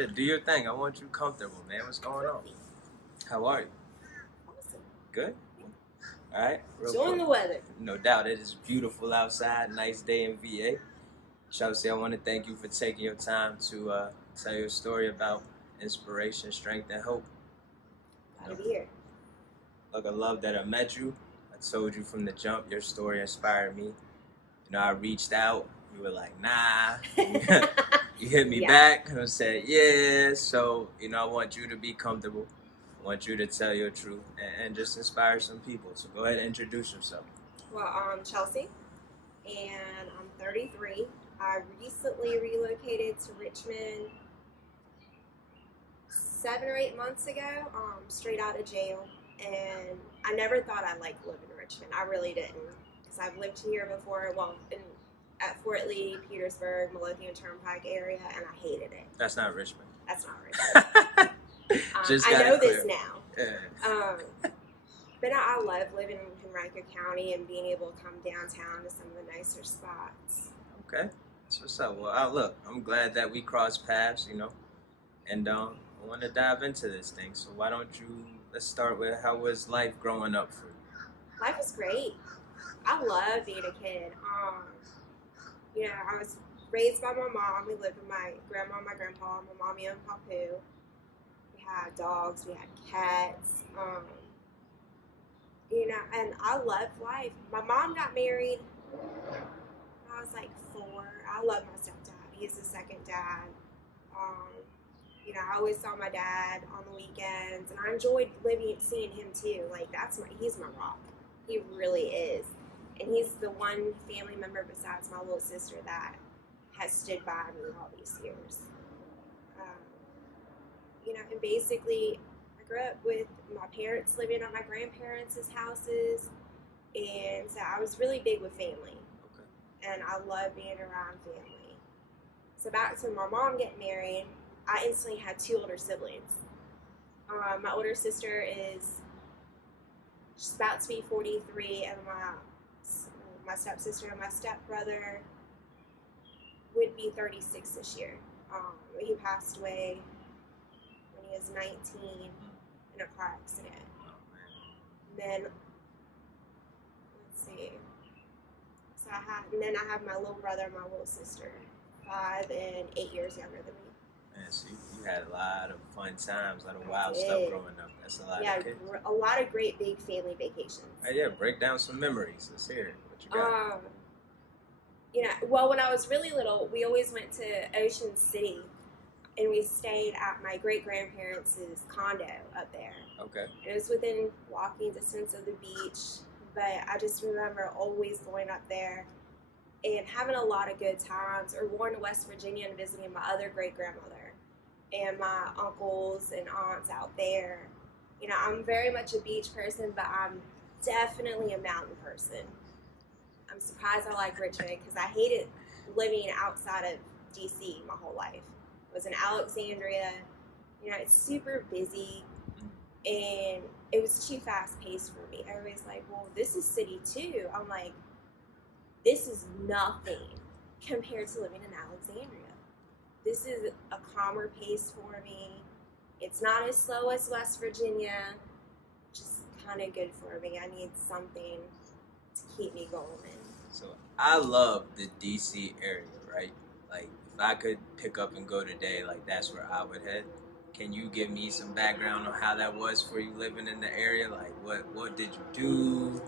Yeah, do your thing. I want you comfortable, man. What's going on? How are you? Awesome. Good? All right. Enjoying the weather. No doubt. It is beautiful outside. Nice day in VA. Chelsea, I want to thank you for taking your time to tell your story about inspiration, strength, and hope. Glad to be here. Look, I love that I met you. I told you from the jump your story inspired me. I reached out. You were like, nah. You hit me back and I said, yeah. So, I want you to be comfortable. I want you to tell your truth and just inspire some people. So go ahead and introduce yourself. Well, I'm Chelsea, and I'm 33. I recently relocated to Richmond 7 or 8 months ago, straight out of jail. And I never thought I'd like living in Richmond. I really didn't, because I've lived here before. Well, at Fort Lee, Petersburg, Midlothian Turnpike area, and I hated it. That's not Richmond. That's not Richmond. I know this now. Yeah. But I love living in Henrico County and being able to come downtown to some of the nicer spots. Okay. That's what's up. Well, look, I'm glad that we crossed paths, and I want to dive into this thing. So why don't let's start with how was life growing up for you? Life was great. I love being a kid. I was raised by my mom. We lived with my grandma and my grandpa, my mommy and papu. We had dogs, we had cats, and I loved life. My mom got married when I was like 4. I love my stepdad. He's the second dad. I always saw my dad on the weekends, and I enjoyed seeing him too. Like, he's my rock. He really is. And he's the one family member besides my little sister that has stood by me all these years. And basically, I grew up with my parents living at my grandparents' houses, and so I was really big with family. Okay. And I love being around family. So back to my mom getting married, I instantly had 2 older siblings. My older sister is just about to be 43, and my stepsister and my stepbrother would be 36 this year. He passed away when he was 19 in a car accident. And then, let's see. I have my little brother and my little sister, 5 and 8 years younger than me. Man, so you had a lot of fun times, a lot of wild stuff growing up. That's a lot of kids. A lot of great big family vacations. Yeah, break down some memories. Let's hear it. What you got? Well, when I was really little, we always went to Ocean City, and we stayed at my great-grandparents' condo up there. Okay. It was within walking distance of the beach, but I just remember always going up there and having a lot of good times, or going to West Virginia and visiting my other great-grandmother and my uncles and aunts out there. I'm very much a beach person, but I'm definitely a mountain person. I'm surprised I like Richmond, because I hated living outside of D.C. my whole life. I was in Alexandria. It's super busy, and it was too fast-paced for me. Everybody's like, well, this is city too. I'm like, this is nothing compared to living in Alexandria. This is a calmer pace for me. It's not as slow as West Virginia. Just kind of good for me. I need something to keep me going. So I love the DC area, right? Like, if I could pick up and go today, like, that's where I would head. Can you give me some background on how that was for you living in the area? Like, what did you do?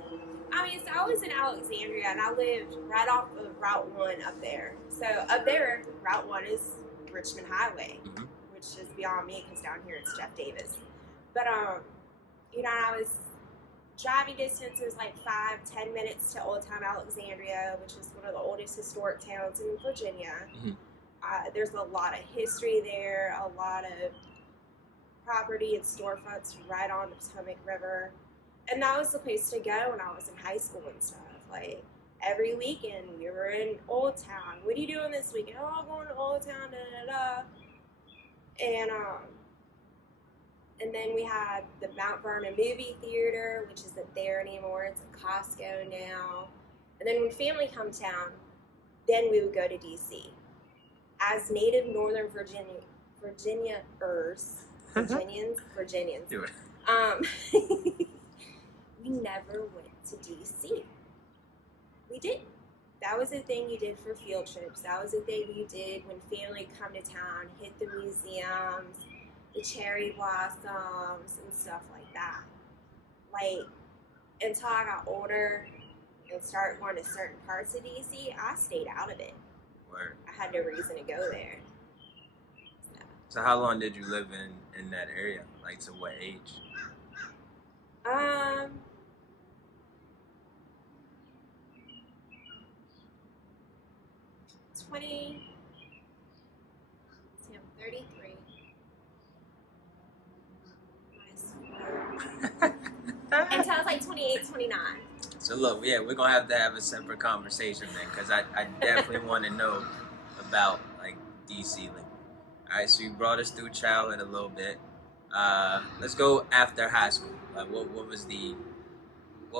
So I was in Alexandria, and I lived right off of Route 1 up there. So up there, Route 1 is Richmond Highway, which is beyond me, because down here it's Jeff Davis. But, I was driving distance. It was like 5-10 minutes to Old Town Alexandria, which is one of the oldest historic towns in Virginia. There's a lot of history there, a lot of property and storefronts right on the Potomac River. And that was the place to go when I was in high school and stuff. Like, every weekend we were in Old Town. What are you doing this weekend? Oh, I'm going to Old Town, da-da-da. And then we had the Mount Vernon movie theater, which isn't there anymore. It's a Costco now. And then when family come to town, then we would go to D.C. As native Northern Virginians. We never went to DC. We didn't. That was a thing you did for field trips. That was a thing you did when family come to town, hit the museums, the cherry blossoms, and stuff like that. Like, until I got older and started going to certain parts of DC, I stayed out of it. Word. I had no reason to go there. So how long did you live in that area? Like, to what age? 20. See, I'm 33. Until I was like 28, 29. So look, yeah, we're gonna have to have a separate conversation then, because I definitely want to know about like DC living. All right, so you brought us through childhood a little bit. Let's go after high school. Like, what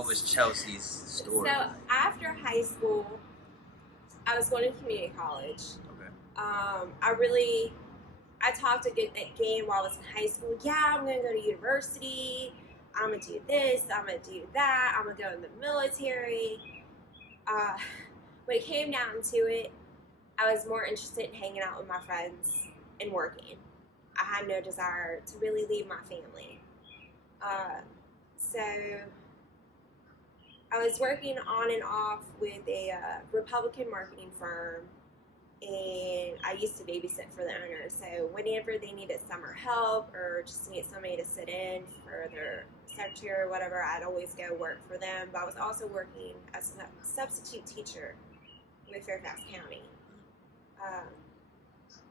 was Chelsea's story? So after high school, I was going to community college. Okay. I talked a good game while I was in high school. Yeah, I'm going to go to university. I'm going to do this. I'm going to do that. I'm going to go in the military. When it came down to it, I was more interested in hanging out with my friends and working. I had no desire to really leave my family. So I was working on and off with a Republican marketing firm, and I used to babysit for the owner. So whenever they needed summer help or just needed somebody to sit in for their secretary or whatever, I'd always go work for them. But I was also working as a substitute teacher with Fairfax County.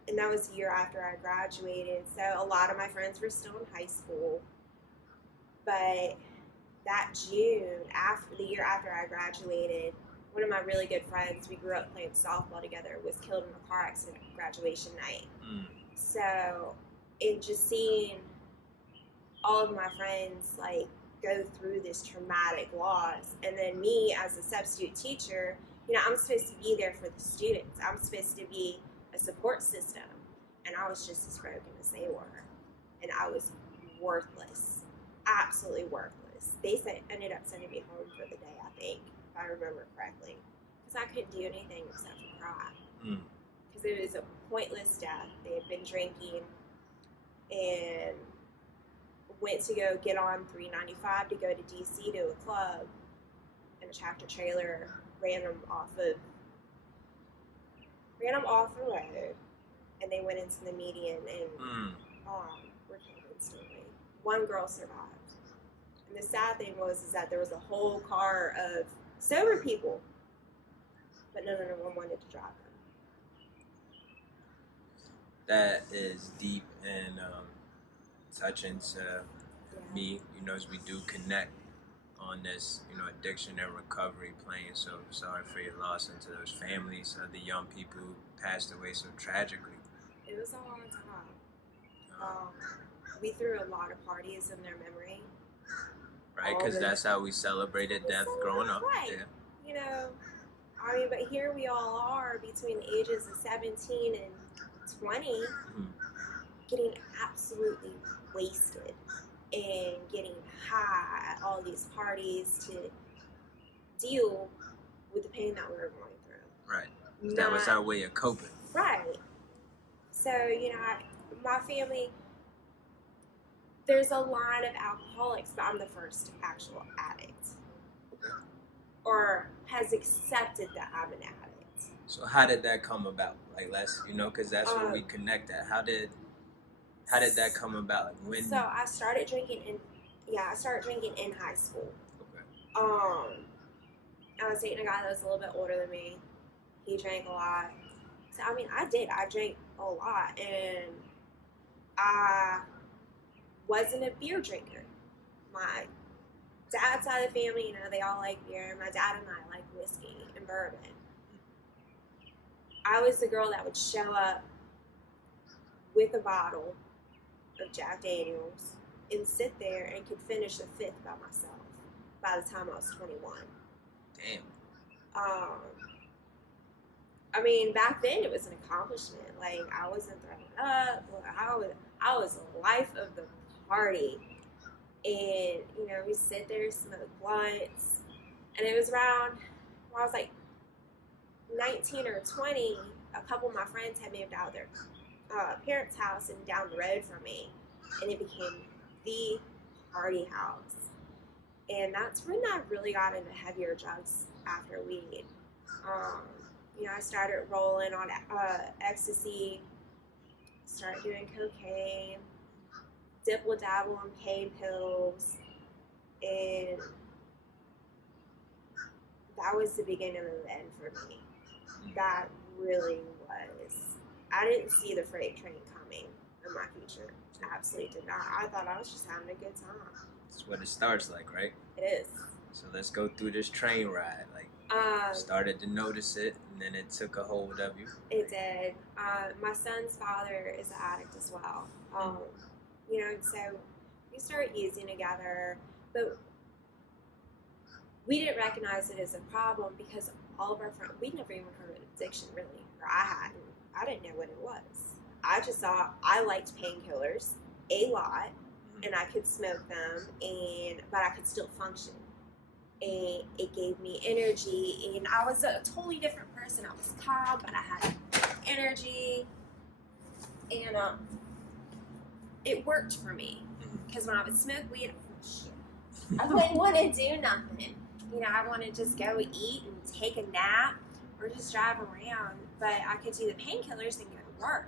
And that was the year after I graduated. So a lot of my friends were still in high school. But that June, the year after I graduated, one of my really good friends, we grew up playing softball together, was killed in a car accident graduation night. So, just seeing all of my friends like go through this traumatic loss, and then me as a substitute teacher, I'm supposed to be there for the students. I'm supposed to be a support system, and I was just as broken as they were, and I was worthless, absolutely worthless. They ended up sending me home for the day, I think, if I remember correctly, because I couldn't do anything except for cry. Because it was a pointless death. They had been drinking and went to go get on 395 to go to DC to a club, and a tractor trailer ran them off the road, and they went into the median and were killed instantly. One girl survived. And the sad thing was that there was a whole car of sober people, but none of them wanted to drive them. That is deep and touching to me, as we do connect on this, addiction and recovery plan. So sorry for your loss, and to those families of the young people who passed away so tragically. It was a long time. We threw a lot of parties in their memory. Right, because that's how we celebrated death growing up. Right. Yeah. But here we all are between the ages of 17 and 20, getting absolutely wasted and getting high at all these parties to deal with the pain that we were going through. Right. That was our way of coping. Right. So, my family, there's a line of alcoholics, but I'm the first actual addict. Or has accepted that I'm an addict. So how did that come about? Like, let's, because that's where we connect at. How did that come about? Like, when? So I started drinking in high school. Okay. I was dating a guy that was a little bit older than me. He drank a lot. So, I drank a lot, and I wasn't a beer drinker. My dad's side of the family, they all like beer. My dad and I like whiskey and bourbon. I was the girl that would show up with a bottle of Jack Daniels and sit there and could finish the fifth by myself by the time I was 21. Damn. I mean, back then it was an accomplishment. Like, I wasn't throwing up. I was the life of the party. And, you know, we sit there, smoke blunts. And it was around, when I was like 19 or 20, a couple of my friends had moved out of their parents' house and down the road from me. And it became the party house. And that's when I really got into heavier drugs after weed. You know, I started rolling on ecstasy, started doing cocaine, dibble dabble on pain pills, and that was the beginning of the end for me. That really was. I didn't see the freight train coming in my future. Absolutely did not. I thought I was just having a good time. That's what it starts like, right? It is. So let's go through this train ride. Like, started to notice it, and then it took a hold of you. It did. My son's father is an addict as well. You know, and so we started using together, but we didn't recognize it as a problem because all of our friends, we'd never even heard of addiction really, or I hadn't. I didn't know what it was. I just thought I liked painkillers a lot, and I could smoke them, but I could still function. And it gave me energy, and I was a totally different person. I was calm, but I had energy, and it worked for me. Because when I would smoke weed, I wouldn't want to do nothing. You know, I want to just go eat and take a nap or just drive around. But I could do the painkillers and go to work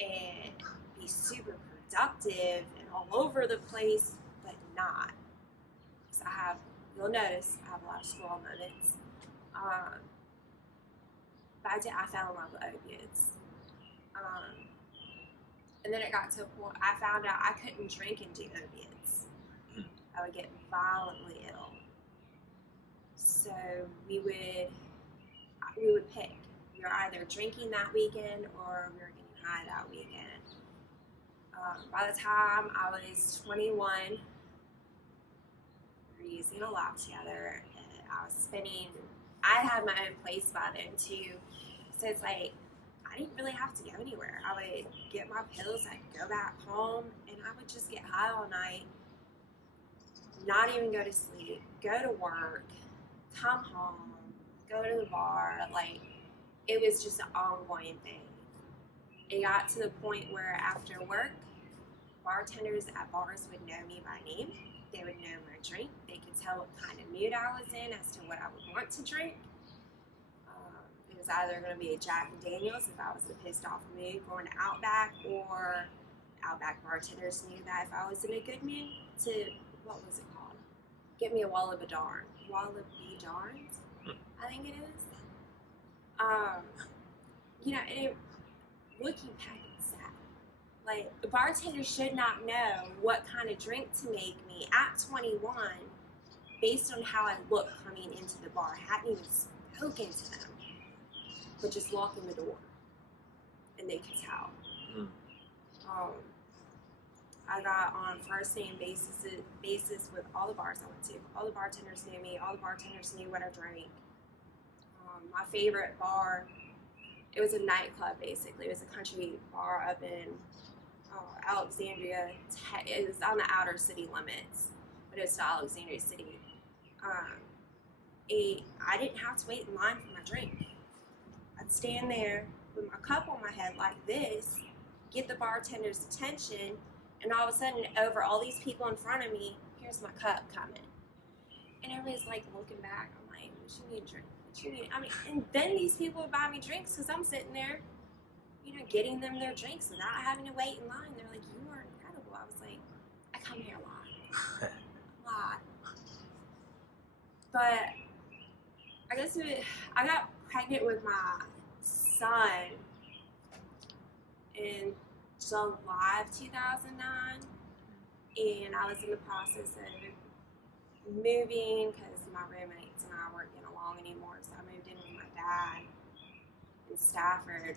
and be super productive and all over the place, but not. Because you'll notice, I have a lot of squirrel moments. But I fell in love with opiates. And then it got to a point, I found out I couldn't drink and do opiates. I would get violently ill. So we would pick. We were either drinking that weekend or we were getting high that weekend. By the time I was 21, we were using a lot together, and I had my own place by then too. So it's like, I didn't really have to go anywhere. I would get my pills, I'd go back home, and I would just get high all night, not even go to sleep, go to work, come home, go to the bar. Like, it was just an ongoing thing. It got to the point where after work, bartenders at bars would know me by name. They would know my drink. They could tell what kind of mood I was in as to what I would want to drink. It was either going to be a Jack and Daniels if I was in a pissed off mood going to Outback, or Outback bartenders knew that if I was in a good mood what was it called? Get me a Wallaby Darn. Wallaby Darns, I think it is. You know, and looking back, it's sad. Like, the bartender should not know what kind of drink to make me at 21 based on how I look coming into the bar. I hadn't even spoken to them, but just walk in the door, and they could tell. I got on first name basis with all the bars I went to. All the bartenders knew me. All the bartenders knew what I drank. My favorite bar, it was a nightclub basically. It was a country bar up in Alexandria. It was on the outer city limits, but it was still Alexandria City. I didn't have to wait in line for my drink. I'd stand there with my cup on my head like this, get the bartender's attention, and all of a sudden, over all these people in front of me, here's my cup coming. And everybody's like looking back. I'm like, what you need a drink? What you need? I mean, and then these people would buy me drinks because I'm sitting there, you know, getting them their drinks without having to wait in line. They're like, you are incredible. I was like, I come here a lot. A lot. But I guess I got pregnant with my son in July of 2009, and I was in the process of moving because my roommates and I weren't getting along anymore, so I moved in with my dad in Stafford.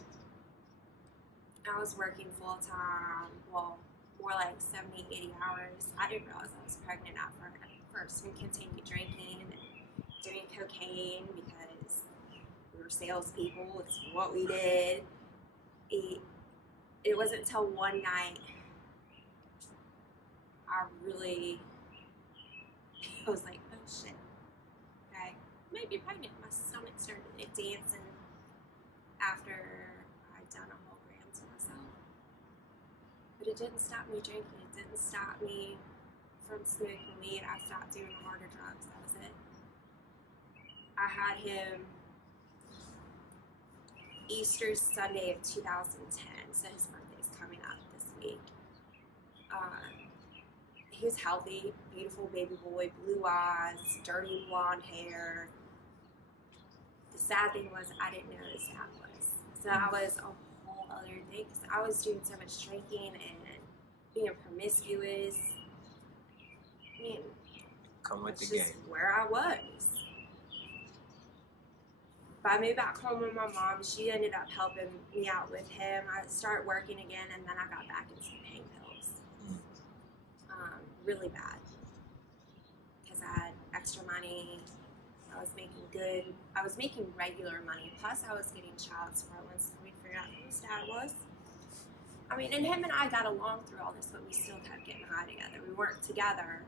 I was working full-time, well, more like 70, 80 hours. I didn't realize I was pregnant at first and continued drinking and doing cocaine because We were salespeople. It's what we did. It wasn't until one night I was like, oh shit, okay, I might be pregnant. My stomach started dancing after I'd done a whole gram to myself. But it didn't stop me drinking. It didn't stop me from smoking weed. I stopped doing the harder drugs. That was it. I had him Easter Sunday of 2010, so his birthday's coming up this week. He was healthy, beautiful baby boy, blue eyes, dirty blonde hair. The sad thing was I didn't know his dad was. So I was a whole other thing, because I was doing so much drinking and being promiscuous. I mean, Come with that's the just game. where I was. But I moved back home with my mom. She ended up helping me out with him. I started working again, and then I got back into pain pills. Really bad. Because I had extra money. I was making regular money. Plus, I was getting child support once we figured out who his dad was. I mean, and him and I got along through all this, but we still kept getting high together. We weren't together.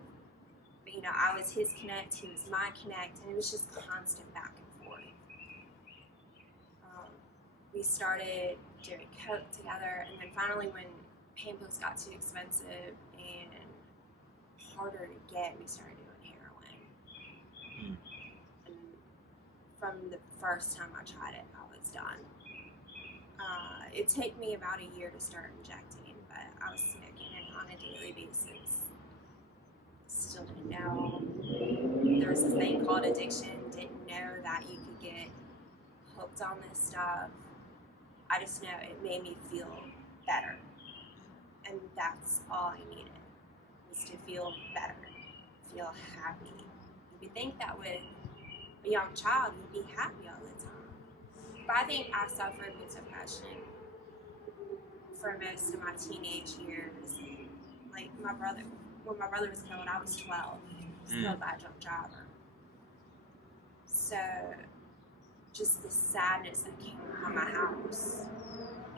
But, you know, I was his connect, he was my connect, and it was just constant back and forth. We started doing coke together, and then finally when pain pills got too expensive and harder to get, we started doing heroin. And from the first time I tried it, I was done. It took me about a year to start injecting, but I was smoking it on a daily basis. Still didn't know. There was this thing called addiction. Didn't know that you could get hooked on this stuff. I just know it made me feel better. And that's all I needed, was to feel better, feel happy. You would think that with a young child, you'd be happy all the time. But I think I suffered with depression for most of my teenage years. Like when my brother was killed, I was 12. He was killed by a drunk driver. So just the sadness that came upon my house,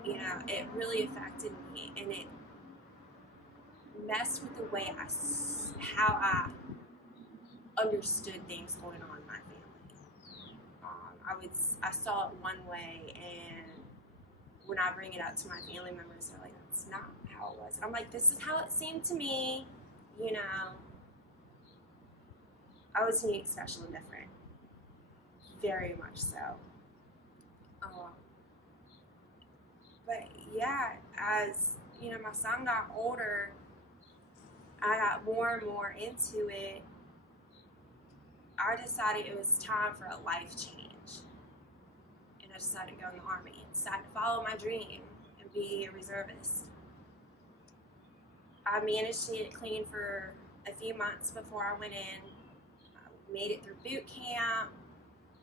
you know, it really affected me, and it messed with the way how I understood things going on in my family. I saw it one way, and when I bring it up to my family members, they're like, that's not how it was. I'm like, this is how it seemed to me, you know. I was unique, special, and different. Very much so. But yeah, as, you know, my son got older, I got more and more into it. I decided it was time for a life change. And I decided to go in the Army. I decided to follow my dream and be a reservist. I managed to get clean for a few months before I went in. I made it through boot camp,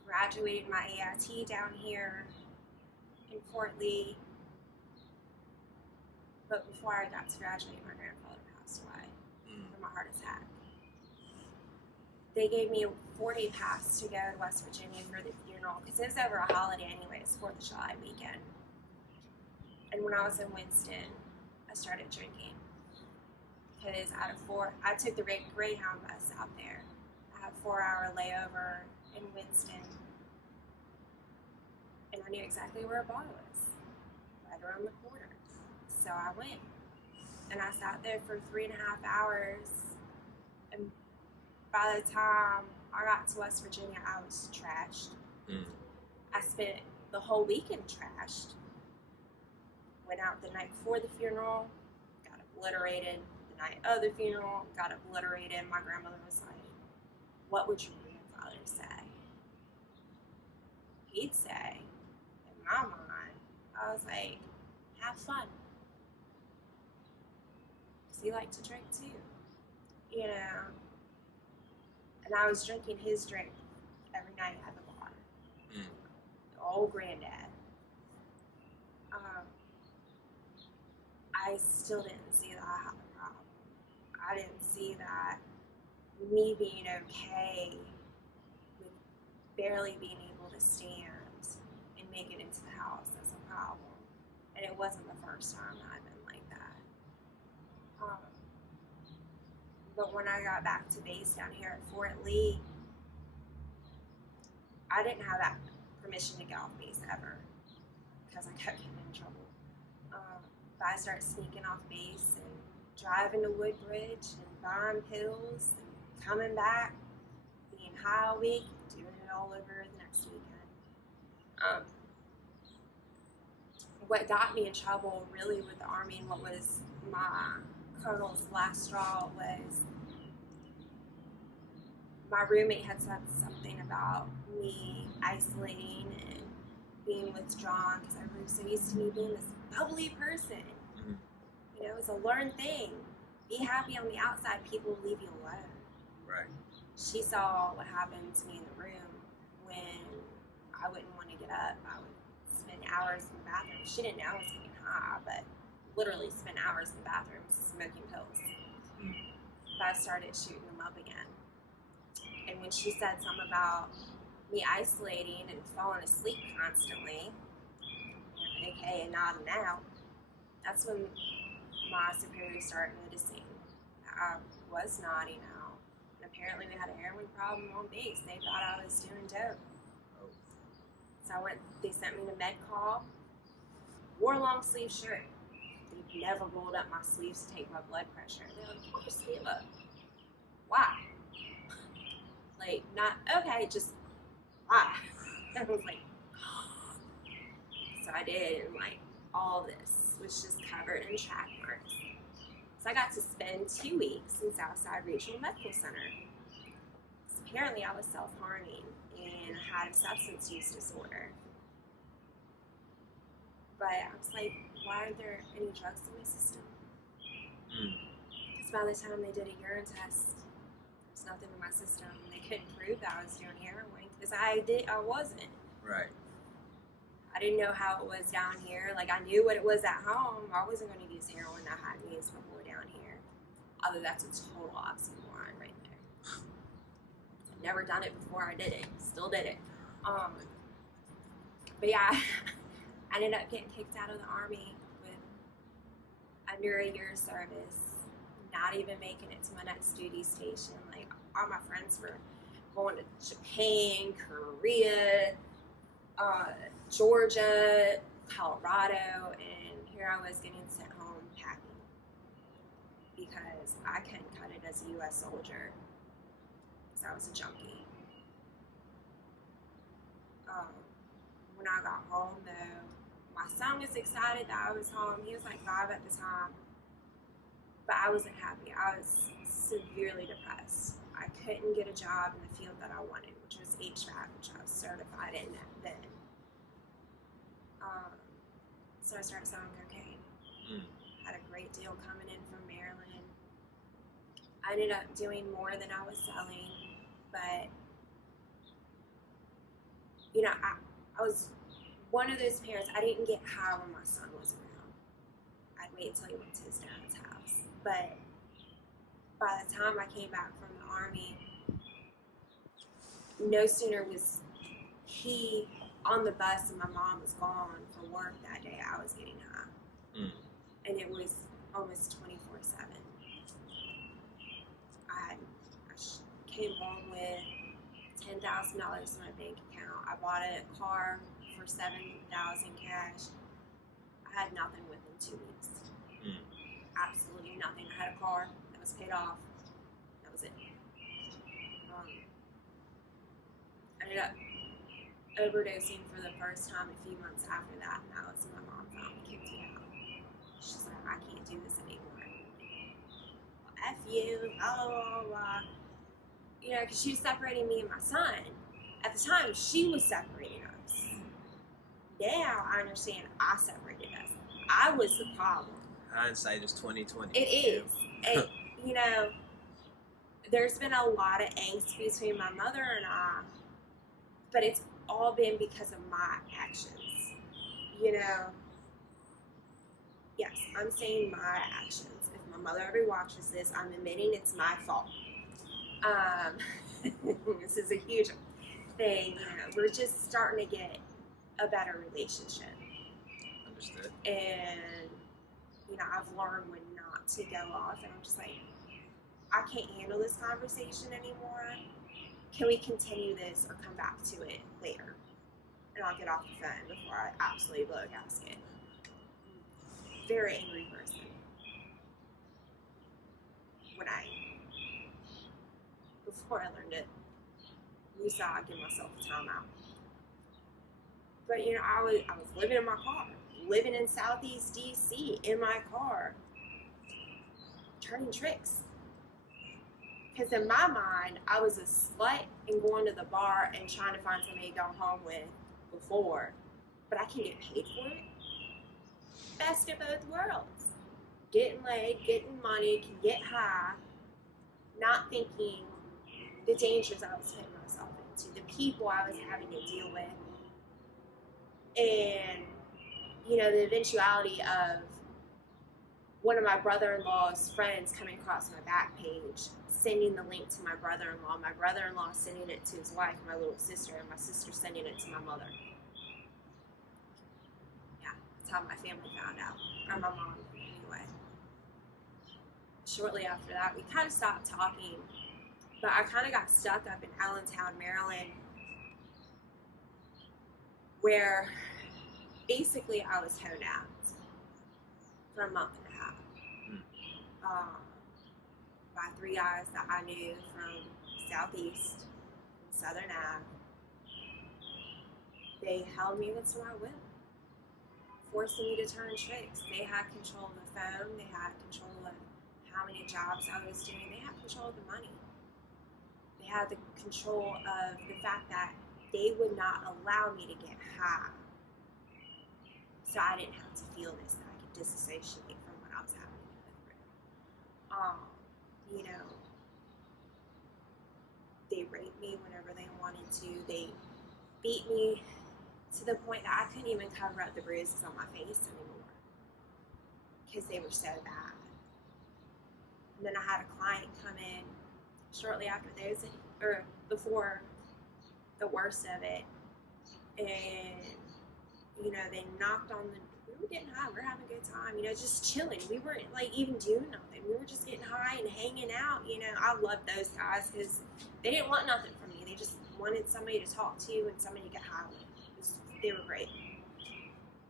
graduated my AIT down here in Fort Lee. But before I got to graduate, my grandfather passed away from a heart attack. They gave me a 4-day pass to go to West Virginia for the funeral, because it was over a holiday anyways, 4th of July weekend. And when I was in Winston, I started drinking. Because I took the Greyhound bus out there. I had a 4-hour layover in Winston. And I knew exactly where a bar was, right around the corner. So I went. And I sat there for 3.5 hours. And by the time I got to West Virginia, I was trashed. I spent the whole weekend trashed. Went out the night before the funeral, got obliterated. The night of the funeral, got obliterated. My grandmother was like, what would your grandfather say? He'd say, in my mind, I was like, have fun. Because he liked to drink too. You know? And I was drinking his drink every night at the bar. The old granddad. I still didn't see that I had a problem. I didn't see that me being okay with barely being able to stand make it into the house. That's a problem. And it wasn't the first time that I've been like that. But when I got back to base down here at Fort Lee, I didn't have that permission to get off base ever because I kept getting in trouble. But I started sneaking off base and driving to Woodbridge and buying pills and coming back, being high a week, doing it all over the next weekend. What got me in trouble really with the Army and what was my colonel's last straw was my roommate had said something about me isolating and being withdrawn because I was so used to me being this bubbly person. Mm-hmm. You know, it's a learned thing. Be happy on the outside, people will leave you alone. Right. She saw what happened to me in the room when I wouldn't want to get up. I would spend hours in the bathroom. She didn't know I was getting high, but literally spent hours in the bathroom smoking pills. Mm-hmm. But I started shooting them up again. And when she said something about me isolating and falling asleep constantly, aka nodding out, that's when my superiors started noticing that I was nodding out. And apparently we had a heroin problem on base. They thought I was doing dope. Oh. So they sent me to med call, wore a long sleeve shirt. They never rolled up my sleeves to take my blood pressure. They're like, pull your sleeve up. Why? Like, not, okay, just why? I was like, so I did, and like, all this was just covered in track marks. So I got to spend 2 weeks in Southside Regional Medical Center. So apparently I was self-harming and I had a substance use disorder. But I was like, why aren't there any drugs in my system? Because by the time they did a urine test, there's nothing in my system. They couldn't prove that I was doing heroin because I wasn't. Right. I didn't know how it was down here. Like, I knew what it was at home. I wasn't going to use heroin that I hadn't used before down here. Although that's a total oxymoron right there. I've never done it before. I did it. Still did it. But yeah, I ended up getting kicked out of the Army with under a year of service, not even making it to my next duty station. Like, all my friends were going to Japan, Korea, Georgia, Colorado, and here I was getting sent home packing because I couldn't cut it as a U.S. soldier because I was a junkie. When I got home, though, my son was excited that I was home. He was like 5 at the time, but I wasn't happy. I was severely depressed. I couldn't get a job in the field that I wanted, which was HVAC, which I was certified in then. So I started selling cocaine. Had a great deal coming in from Maryland. I ended up doing more than I was selling, but you know, I was one of those parents. I didn't get high when my son was around. I'd wait until he went to his dad's house. But by the time I came back from the Army, no sooner was he on the bus and my mom was gone for work that day, I was getting high. And it was almost 24/7. I came home with $10,000 in my bank account. I bought a car for $7,000 cash. I had nothing within 2 weeks. Absolutely nothing. I had a car that was paid off. That was it. I ended up overdosing for the first time a few months after that, and that was when my mom found me, kicked me out. She's like, I can't do this anymore. Well, F you, blah, blah, blah. You know, because she was separating me and my son. At the time, she was separating us. Now I understand I separated us. I was the problem. Hindsight is 20/20. It is. And, you know, there's been a lot of angst between my mother and I, but it's all been because of my actions. You know, yes, I'm saying my actions. If my mother ever watches this, I'm admitting it's my fault. This is a huge thing. You know, we're just starting to get a better relationship. Understood. And, you know, I've learned when not to go off, and I'm just like, I can't handle this conversation anymore. Can we continue this or come back to it later? And I'll get off the phone before I absolutely blow a gasket. Very angry person. Before I learned it, we saw I give myself a timeout. But you know, I was living in my car, living in Southeast DC in my car, turning tricks. Because in my mind, I was a slut and going to the bar and trying to find somebody to go home with before, but I can get paid for it. Best of both worlds. Getting laid, getting money, can get high, not thinking the dangers I was putting myself into, the people I was having to deal with, and, you know, the eventuality of one of my brother-in-law's friends coming across my back page, sending the link to my brother-in-law sending it to his wife, my little sister, and my sister sending it to my mother. Yeah, that's how my family found out, or my mom, anyway. Shortly after that, we kind of stopped talking, but I kind of got stuck up in Allentown, Maryland, where basically I was hoed out for a month and a half by 3 guys that I knew from Southeast, Southern Ave. They held me against my will, forcing me to turn tricks. They had control of the phone. They had control of how many jobs I was doing. They had control of the money. They had the control of the fact that they would not allow me to get high. So I didn't have to feel this, that I could disassociate from what I was having to go through. You know, they raped me whenever they wanted to. They beat me to the point that I couldn't even cover up the bruises on my face anymore because they were so bad. And then I had a client come in shortly after those, or before the worst of it, and, you know, they knocked on we were getting high, we were having a good time, you know, just chilling. We weren't like even doing nothing. We were just getting high and hanging out, you know. I loved those guys because they didn't want nothing from me. They just wanted somebody to talk to and somebody to get high with. They were great,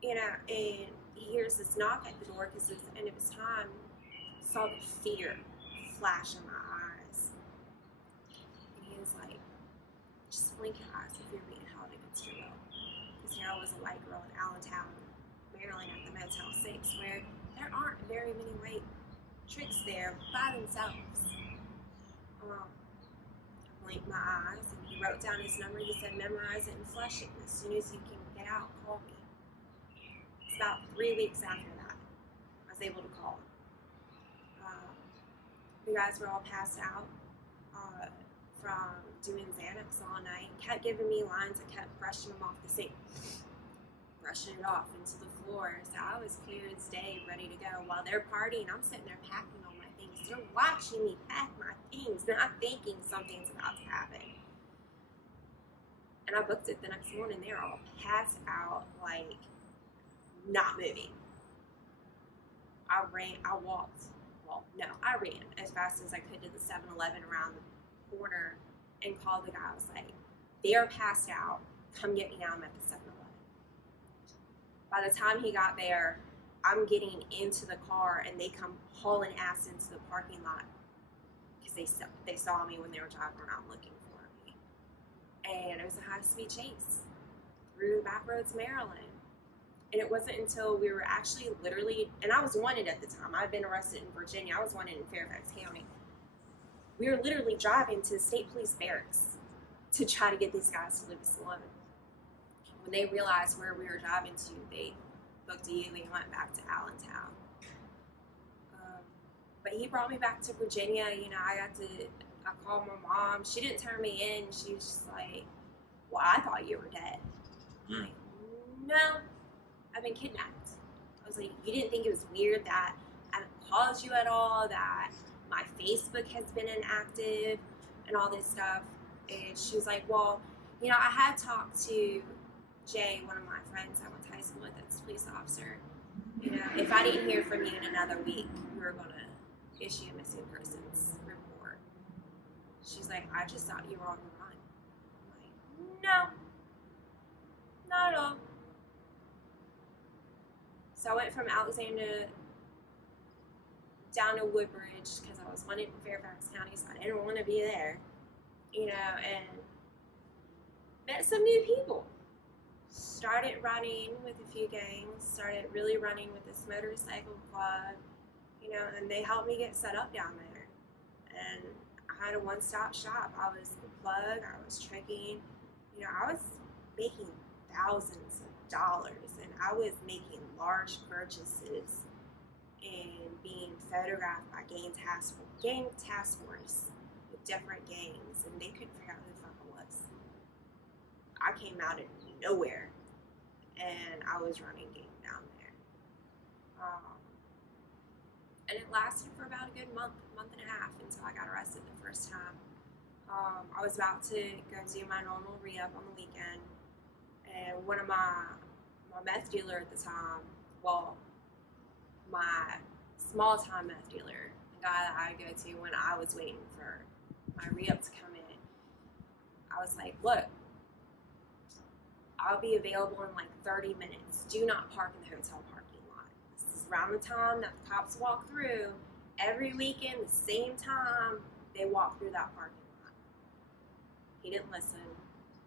you know. And he hears this knock at the door because it's the end of his time. Saw the fear flash in my eyes, and he was like, just blink your eyes if you're being held against your will. Because here I was a white girl in Allentown, Maryland, at the Motel 6, where there aren't very many white tricks there by themselves. I blinked my eyes, and he wrote down his number. He said, memorize it and flush it. And as soon as you can get out, call me. It's about 3 weeks after that I was able to call him. You guys were all passed out from doing Xanax all night. Kept giving me lines. I kept brushing them off the sink, brushing it off into the floor. So I was clear as day, ready to go. While they're partying, I'm sitting there packing all my things. They're watching me pack my things, not thinking something's about to happen. And I booked it the next morning. They're all passed out, like, not moving. I ran as fast as I could to the 7-Eleven around the corner and called the guy. I was like, they're passed out. Come get me now. I'm at the 7-Eleven. By the time he got there, I'm getting into the car and they come hauling ass into the parking lot because they saw me when they were driving around looking for me. And it was a high-speed chase through the back roads of Maryland. And it wasn't until we were actually literally, and I was wanted at the time. I'd been arrested in Virginia. I was wanted in Fairfax County. We were literally driving to the state police barracks to try to get these guys to leave us alone. When they realized where we were driving to, they booked a U and went back to Allentown. But he brought me back to Virginia. You know, I called my mom. She didn't turn me in. She was just like, well, I thought you were dead. I'm like, no. I've been kidnapped. I was like, you didn't think it was weird that I haven't called you at all, that my Facebook has been inactive and all this stuff? And she was like, well, you know, I had talked to Jay, one of my friends I went to high school with, that's a police officer, you know, if I didn't hear from you in another week, we were going to issue a missing persons report. She's like, I just thought you were on the run. I'm like, no, not at all. So I went from Alexandria down to Woodbridge because I was wanted in Fairfax County, so I didn't want to be there, you know, and met some new people. Started running with a few gangs, started really running with this motorcycle club, you know, and they helped me get set up down there. And I had a one-stop shop. I was the plug, I was trekking, you know, I was making thousands of dollars, and I was making large purchases and being photographed by gang task force with different gangs, and they couldn't figure out who the fuck I was. I came out of nowhere, and I was running game down there. And it lasted for about a good month and a half until I got arrested the first time. I was about to go do my normal re-up on the weekend, and one of my meth dealer at the time, well, my small time meth dealer, the guy that I go to when I was waiting for my re-up to come in, I was like, look, I'll be available in like 30 minutes. Do not park in the hotel parking lot. This is around the time that the cops walk through. Every weekend, the same time, they walk through that parking lot. He didn't listen.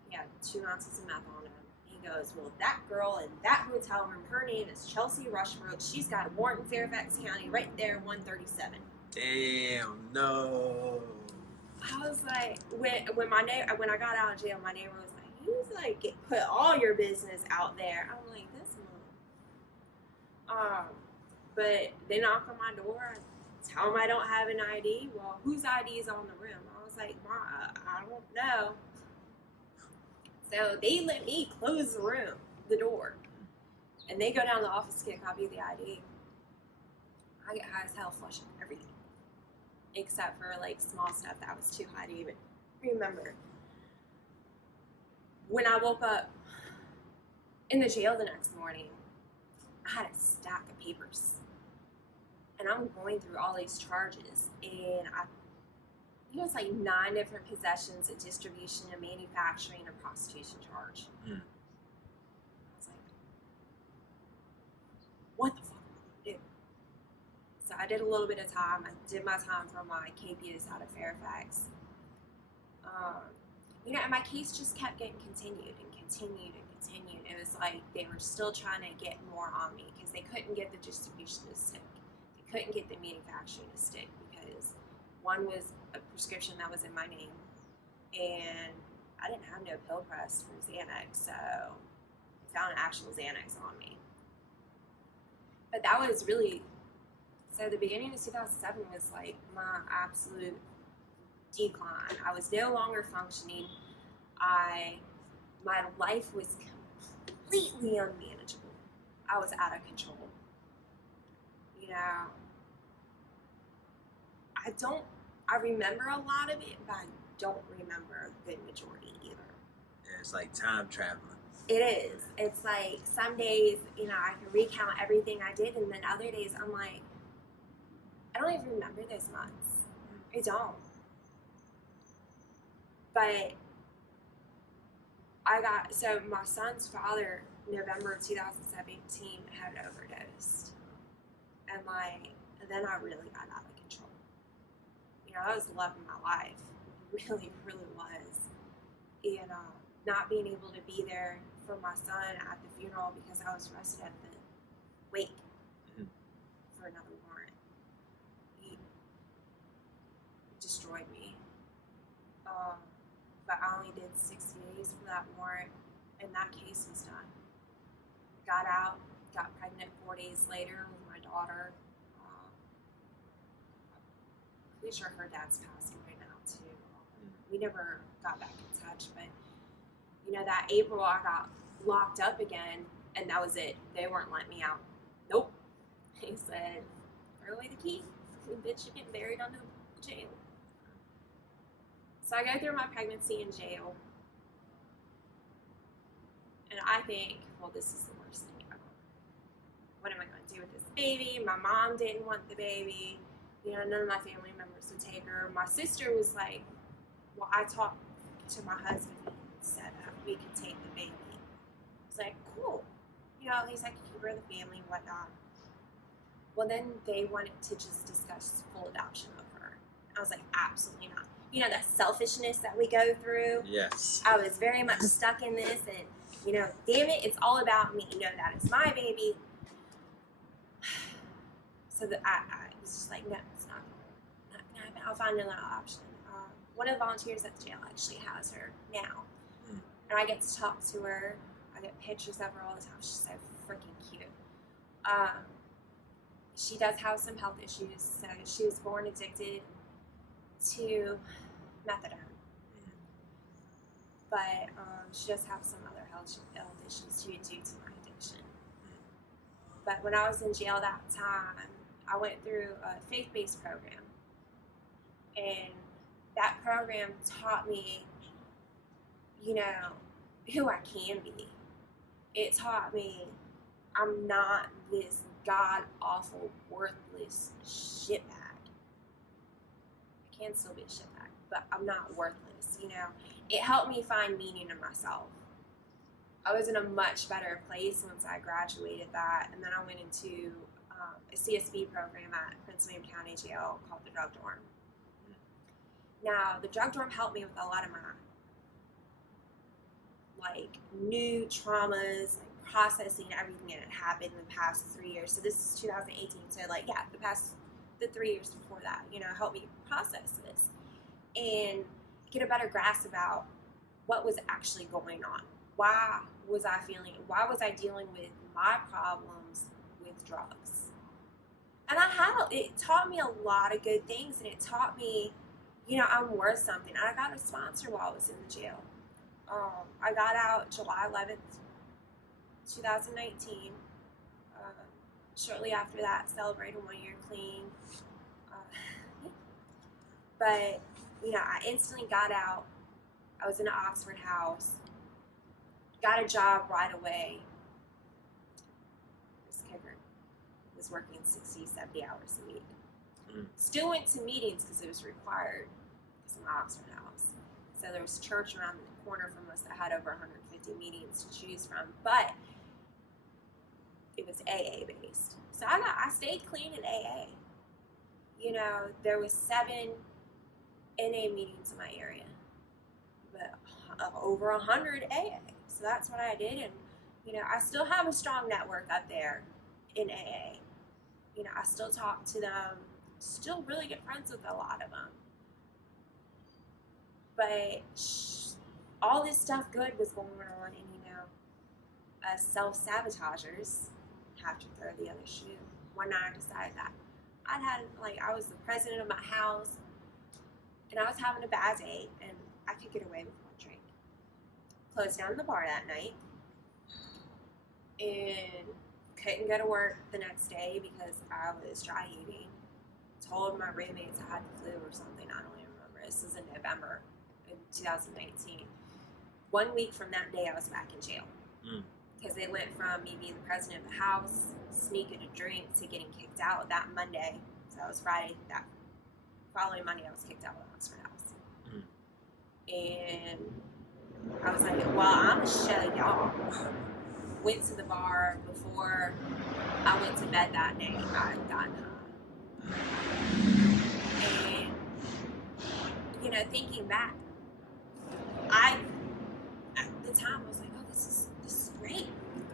He had 2 ounces of meth on him. He goes, well, that girl in that hotel room, her name is Chelsea Rushbrook. She's got a warrant in Fairfax County right there, 137. Damn, no. I was like, when I got out of jail, my neighbor was like, he's like, put all your business out there. I'm like, this mom. But they knock on my door, tell them I don't have an ID. Well, whose ID is on the room? I was like, Ma, I don't know. So they let me close the room, the door, and they go down to the office to get a copy of the ID. I get high as hell flushing everything, except for like small stuff that was too high to even remember. When I woke up in the jail the next morning, I had a stack of papers, and I'm going through all these charges, and it was like 9 different possessions, a distribution, a manufacturing, a prostitution charge. I was like, what the fuck am I gonna do? So I did a little bit of time. I did my time for my KPS out of Fairfax. You know, and my case just kept getting continued and continued and continued. It was like they were still trying to get more on me because they couldn't get the distribution to stick. They couldn't get the manufacturing to stick because one was a prescription that was in my name, and I didn't have no pill press for Xanax, so I found an actual Xanax on me. But that was really, so the beginning of 2007 was like my absolute decline. I was no longer functioning. My life was completely unmanageable. I was out of control. You know, I remember a lot of it, but I don't remember a good majority either. Yeah, it's like time traveling. It is. It's like some days, you know, I can recount everything I did, and then other days I'm like, I don't even remember those months. I don't. But so my son's father, November of 2017, had overdosed. And then I really got out of control. You know, that was the love of my life. It really, really was. And not being able to be there for my son at the funeral because I was arrested at the wake for another warrant. He destroyed me. But I only did 60 days for that warrant, and that case was done. Got out, got pregnant 4 days later with my daughter. Pretty sure her dad's passing right now too. We never got back in touch, but you know, that April I got locked up again, and that was it. They weren't letting me out. Nope. He said, throw away the key. Bitch, you're getting buried under the jail. So I go through my pregnancy in jail. And I think, well, this is the worst thing ever. What am I going to do with this baby? My mom didn't want the baby. You know, none of my family members would take her. My sister was like, well, I talked to my husband and said that we could take the baby. I was like, cool. You know, he's like, keep her in the family and whatnot. Well, then they wanted to just discuss full adoption of her. I was like, absolutely not. You know, that selfishness that we go through. Yes. I was very much stuck in this, and, you know, damn it, it's all about me. You know, that is my baby. So that I was just like, no, it's not going to happen. I'll find another option. One of the volunteers at the jail actually has her now. And I get to talk to her. I get pictures of her all the time. She's so freaking cute. She does have some health issues. So she was born addicted to methadone. But she does have some other health issues due to my addiction. But when I was in jail that time, I went through a faith-based program. And that program taught me, you know, who I can be. It taught me I'm not this god-awful, worthless shitbag. I can still be a shitbag, but I'm not worthless, you know. It helped me find meaning in myself. I was in a much better place once I graduated that, and then I went into a CSB program at Prince William County Jail called the Drug Dorm. Now, the drug dorm helped me with a lot of my, like, new traumas, like, processing everything that had happened in the past 3 years. So this is 2018. So, like, yeah, the 3 years before that, you know, helped me process this and get a better grasp about what was actually going on. Why was I dealing with my problems with drugs? And it taught me a lot of good things, and it taught me, you know, I'm worth something. And I got a sponsor while I was in the jail. I got out July 11th, 2019. Shortly after that, celebrated 1 year clean. But, you know, I instantly got out. I was in an Oxford house. Got a job right away. This kicker was working 60, 70 hours a week. Still went to meetings because it was required because of my Oxford house. So there was church around the corner from us that had over 150 meetings to choose from, but it was AA based. So I stayed clean in AA. You know, there was 7 NA meetings in my area, but over 100 AA. So that's what I did, and you know, I still have a strong network up there in AA. You know, I still talk to them. Still really good friends with a lot of them. But all this stuff good was going on, and you know, self-sabotagers have to throw the other shoe. One night I decided that I was the president of my house, and I was having a bad day, and I could get away with one drink. Closed down the bar that night, and couldn't go to work the next day because I was dry heaving. Told my roommates I had the flu or something. I don't even remember. This was in November in 2019. 1 week from that day, I was back in jail. Because they went from me being the president of the house, sneaking a drink, to getting kicked out that Monday. So that was Friday. That following Monday, I was kicked out of the Oxford house. And I was like, well, I'm going to show y'all. Went to the bar before I went to bed that day. I had gotten home. And, you know, thinking back, at the time I was like, oh, this is great.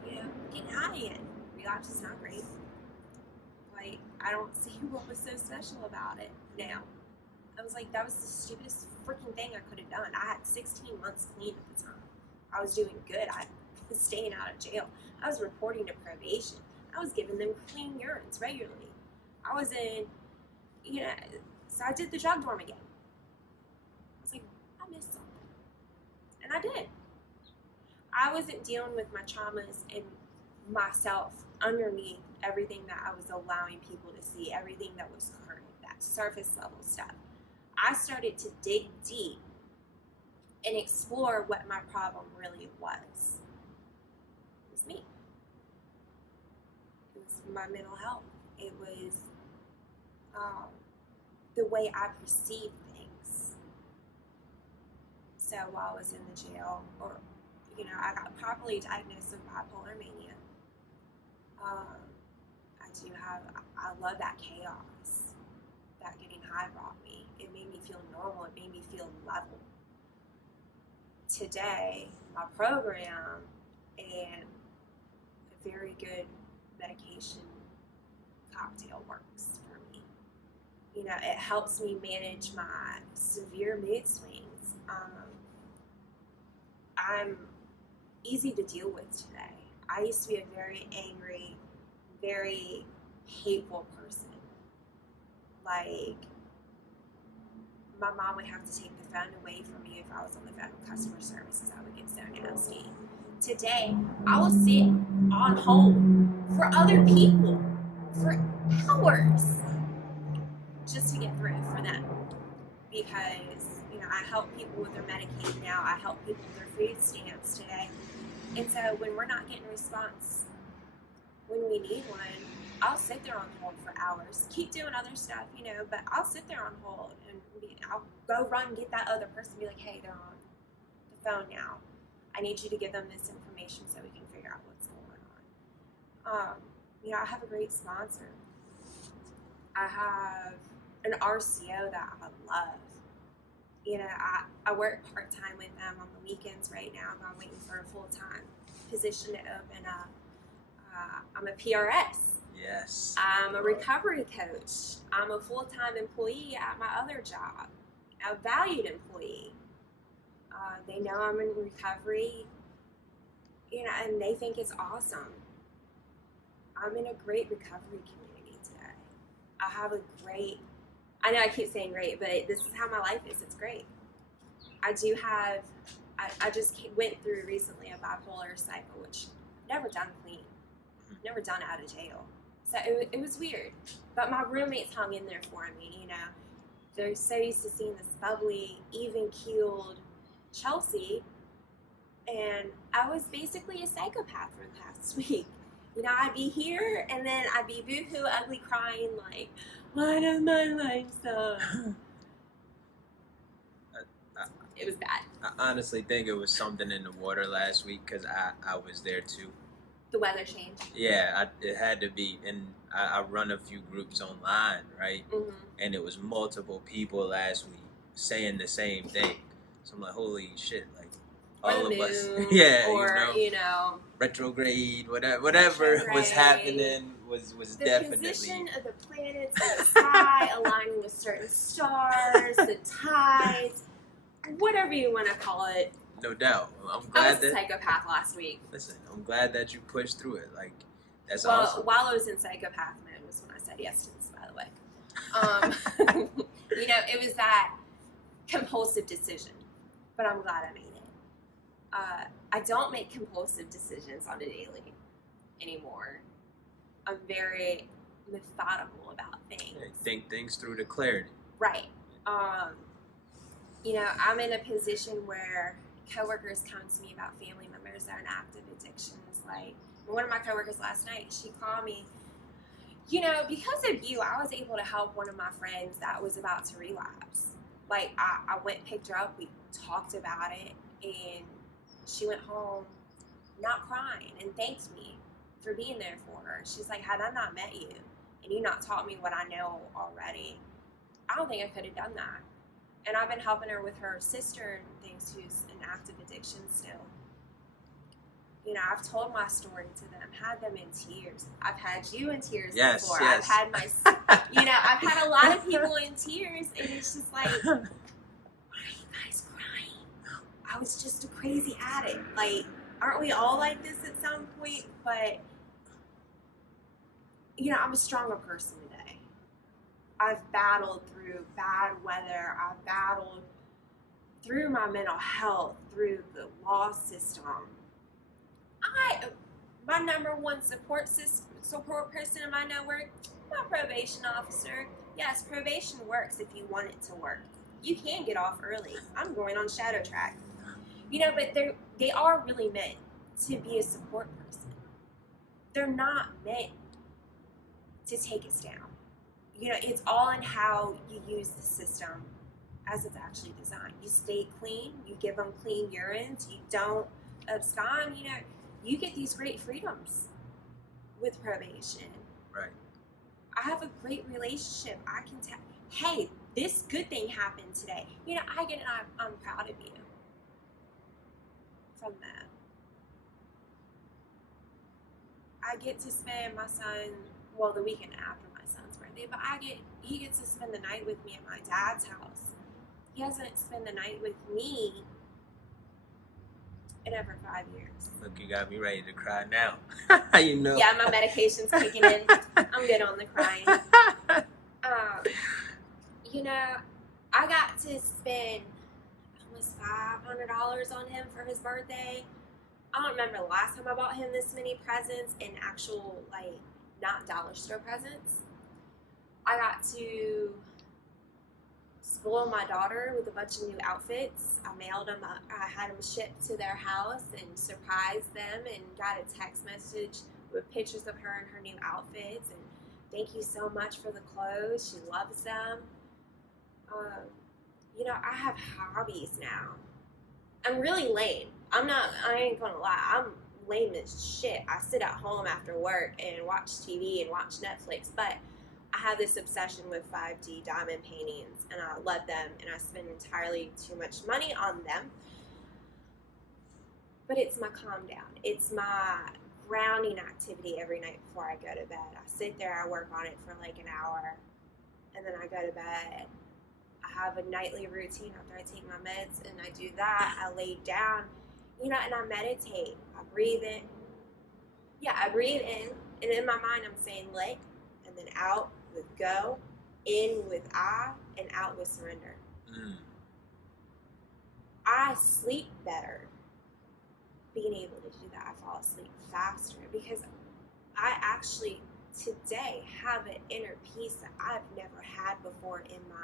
You know, getting high again. Relapse is not great. Like, I don't see what was so special about it now. I was like, that was the stupidest freaking thing I could have done. I had 16 months clean at the time. I was doing good. I was staying out of jail. I was reporting to probation. I was giving them clean urines regularly. I was in, you know, so I did the drug dorm again. I was like, I missed something. And I did. I wasn't dealing with my traumas and myself underneath everything that I was allowing people to see, everything that was current, that surface level stuff. I started to dig deep and explore what my problem really was. was me. It was my mental health. It was the way I perceived things. So while I was in the jail, or I got properly diagnosed with bipolar mania. I love that chaos that getting high brought me. It made me feel normal. It made me feel level. Today, my program and a very good medication cocktail works for me. It helps me manage my severe mood swings. I'm easy to deal with today. I used to be a very angry, very hateful person. Like, my mom would have to take the phone away from me if I was on the phone with customer services. I would get so nasty. Today, I will sit on hold for other people for hours just to get through for them. Because, I help people with their Medicaid now. I help people with their food stamps today. And so when we're not getting a response, when we need one, I'll sit there on hold for hours. Keep doing other stuff, but I'll sit there on hold and I'll go run and get that other person and be like, hey, they're on the phone now. I need you to give them this information so we can figure out what's going on. I have a great sponsor. I have an RCO that I love. I work part-time with them on the weekends right now. I'm waiting for a full-time position to open up. I'm a PRS. Yes. I'm a recovery coach. I'm a full-time employee at my other job. A valued employee. They know I'm in recovery, and they think it's awesome. I'm in a great recovery community today. I know I keep saying great, but this is how my life is. It's great. I just went through recently a bipolar cycle, which I've never done clean, never done out of jail. So it was weird. But my roommates hung in there for me, They're so used to seeing this bubbly, even-keeled Chelsea, and I was basically a psychopath for the past week. I'd be here, and then I'd be boo-hoo, ugly, crying, like, why does my life suck? It was bad. I honestly think it was something in the water last week because I was there too. The weather changed. Yeah, it had to be. And I run a few groups online, right? Mm-hmm. And it was multiple people last week saying the same thing. So I'm like, holy shit, like, all of us. Yeah, or, retrograde, whatever was happening was definitely. The position of the planets in the sky aligning with certain stars, the tides, whatever you want to call it. No doubt. I'm glad I was a psychopath last week. Listen, I'm glad that you pushed through it. Like, that's well, awesome. While I was in psychopath mode was when I said yes to this, by the way. It was that compulsive decision, but I'm glad I made it. I don't make compulsive decisions on a daily anymore. I'm very methodical about things. Yeah, think things through to clarity. Right. I'm in a position where coworkers come to me about family members that are in active addictions. Like, one of my coworkers last night, she called me, because of you, I was able to help one of my friends that was about to relapse. Like, I went and picked her up, we talked about it, and she went home not crying and thanked me for being there for her. She's like, had I not met you and you not taught me what I know already, I don't think I could have done that. And I've been helping her with her sister and things who's in active addiction still. I've told my story to them, had them in tears. I've had you in tears before. Yes. I've had I've had a lot of people in tears, and it's just like, why are you guys crying? I was just a crazy addict. Like, aren't we all like this at some point? But, I'm a stronger person today. I've battled through bad weather. I've battled through my mental health, through the law system. My number one support person in my network, my probation officer. Yes, probation works if you want it to work. You can get off early. I'm going on shadow track. But they are really meant to be a support person. they're not meant to take us down. You know, it's all in how you use the system as it's actually designed. You stay clean, you give them clean urines, you don't abscond, you know, you get these great freedoms with probation. Right. I have a great relationship. I can tell, hey, this good thing happened today. You know, I get it, I'm proud of you from that. I get to spend my son, well, the weekend after my son's birthday, but he gets to spend the night with me at my dad's house. He hasn't spent the night with me in over 5 years. Look, you got me ready to cry now. You know. Yeah, my medication's kicking in. I'm good on the crying. You know, I got to spend almost $500 on him for his birthday. I don't remember the last time I bought him this many presents and actual, like, not dollar store presents. I got to spoil my daughter with a bunch of new outfits. I mailed them up. I had them shipped to their house and surprised them and got a text message with pictures of her in her new outfits and thank you so much for the clothes. She loves them. You know, I have hobbies now. I'm really lame. I ain't gonna lie. I'm lame as shit. I sit at home after work and watch TV and watch Netflix, but I have this obsession with 5D diamond paintings and I love them and I spend entirely too much money on them. But it's my calm down. It's my grounding activity every night before I go to bed. I sit there, I work on it for like an hour, and then I go to bed. I have a nightly routine after I take my meds, and I do that. I lay down, you know, and I meditate. I breathe in. Yeah, I breathe in, and in my mind I'm saying let, and then out with go, in with I, and out with surrender. I sleep better being able to do that. I fall asleep faster because I actually today have an inner peace that I've never had before in my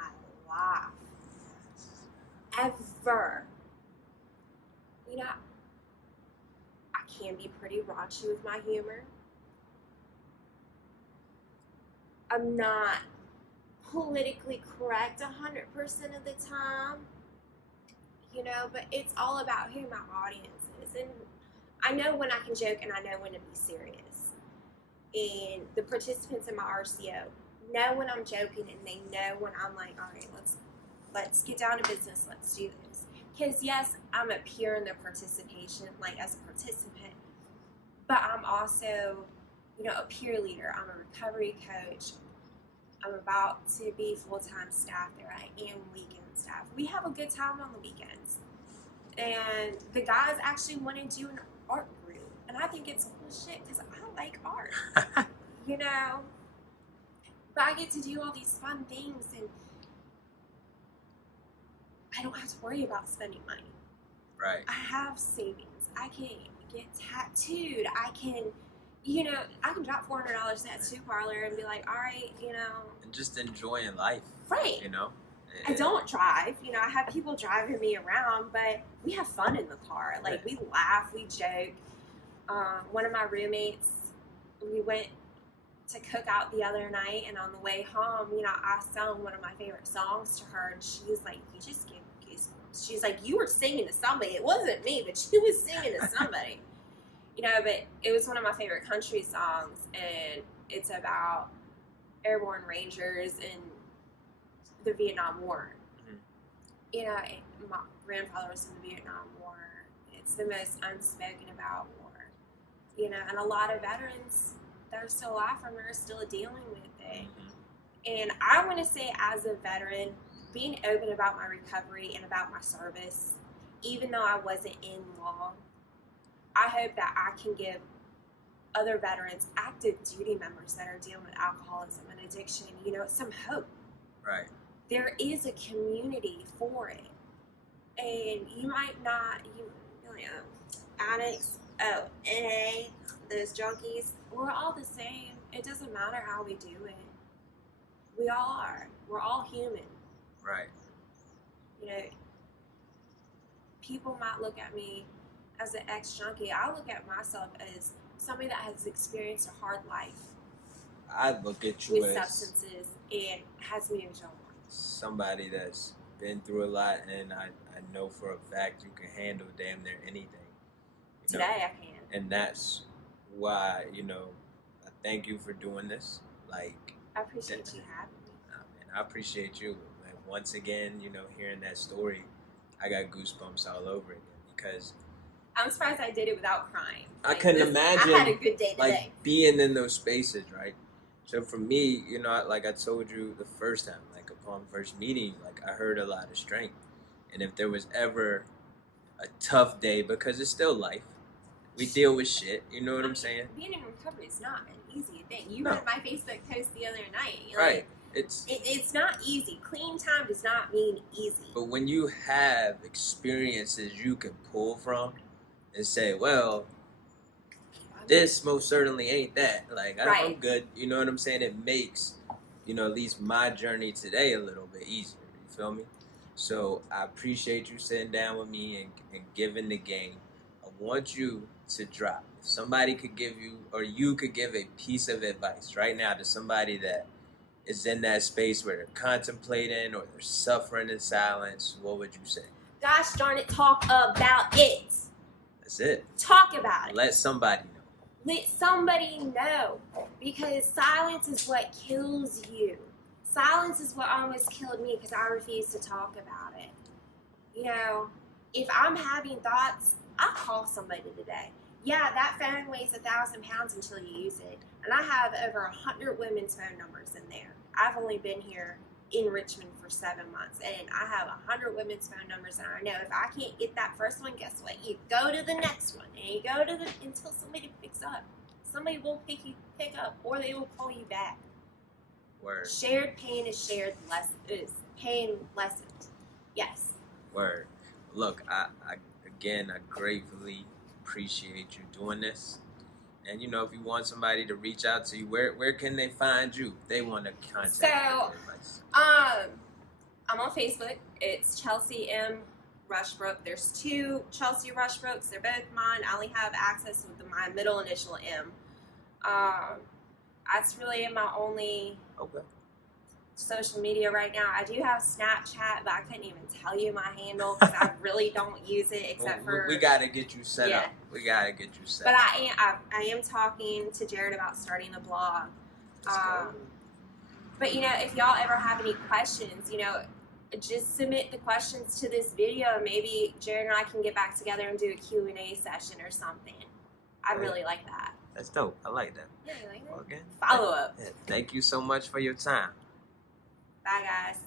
life. Ever. You know, I can be pretty raunchy with my humor. I'm not politically correct 100% of the time, you know, but it's all about who my audience is. And I know when I can joke and I know when to be serious. And the participants in my RCO know when I'm joking and they know when I'm like, all right, let's get down to business, let's do this. Because yes, I'm a peer in the participation, like as a participant, but I'm also, you know, a peer leader. I'm a recovery coach. I'm about to be full-time staff there. I am weekend staff. We have a good time on the weekends. And the guys actually want to do an art group. And I think it's cool shit because I like art, you know? But I get to do all these fun things and I don't have to worry about spending money. Right. I have savings. I can get tattooed. I can, you know, I can drop $400 at a tattoo parlor and be like, all right, you know. And just enjoying life. Right. You know? I don't drive. You know, I have people driving me around, but we have fun in the car. Like, we laugh, we joke. One of my roommates, we went to cook out the other night, and on the way home, you know, I sung one of my favorite songs to her, and she was like, you just gave me goosebumps. She's like, you were singing to somebody. It wasn't me, but she was singing to somebody. You know, but it was one of my favorite country songs, and it's about airborne rangers and the Vietnam War. Mm-hmm. You know, my grandfather was in the Vietnam War. It's the most unspoken about war. You know, and a lot of veterans that are still alive from it are still dealing with it. Mm-hmm. And I want to say, as a veteran, being open about my recovery and about my service, even though I wasn't in law, I hope that I can give other veterans, active duty members that are dealing with alcoholism and addiction, you know, some hope. Right. There is a community for it. And you might not, you know, addicts, NA, those junkies, we're all the same. It doesn't matter how we do it. We all are. We're all human. Right. You know, people might look at me as an ex-junkie. I look at myself as somebody that has experienced a hard life I look at you with as substances and has moved on. somebody that's been through a lot, and I know for a fact you can handle damn near anything. You know? Today I can. And that's why, I thank you for doing this. Like, I appreciate you having me. And I appreciate you. Like, once again, hearing that story, I got goosebumps all over again because I'm surprised I did it without crying. I couldn't imagine. I had a good day today. Like being in those spaces, right? So for me, like I told you the first time, like upon first meeting, like I heard a lot of strength. And if there was ever a tough day, because it's still life, we deal with shit. You know what I'm saying? Being in recovery is not an easy thing. You No. read my Facebook post the other night. Right. It's not easy. Clean time does not mean easy. But when you have experiences you can pull from and say, well, this most certainly ain't that. Like, I'm good. You know what I'm saying? It makes, at least my journey today a little bit easier. You feel me? So I appreciate you sitting down with me and giving the game. I want you to drop. If somebody could give you, or you could give a piece of advice right now to somebody that is in that space where they're contemplating or they're suffering in silence, what would you say? Gosh darn it, talk about it. That's it. Talk about it. Let somebody know. Let somebody know. Because silence is what kills you. Silence is what almost killed me because I refuse to talk about it. If I'm having thoughts, I'll call somebody today. Yeah, that phone weighs 1,000 pounds until you use it. And I have over 100 women's phone numbers in there. I've only been here in Richmond for 7 months, and I have 100 women's phone numbers, and I know if I can't get that first one, guess what? You go to the next one, and you go to until somebody picks up. Somebody will pick up, or they will call you back. Word. Shared pain is pain lessened. Yes. Word. Look, I gratefully appreciate you doing this. And if you want somebody to reach out to you, where can they find you? They want to contact you. I'm on Facebook. It's Chelsea M. Rushbrook. There's 2 Chelsea Rushbrooks. They're both mine. I only have access with my middle initial M. That's really my only social media right now. I do have Snapchat, but I couldn't even tell you my handle because I really don't use it except for. We gotta get you set up. We gotta get you set up. But I am talking to Jared about starting a blog. But if y'all ever have any questions, just submit the questions to this video. Maybe Jared and I can get back together and do a Q&A session or something. I'd really like that. That's dope. I like that. Yeah, you like that? Okay. Follow up. Thank you so much for your time. Bye, guys.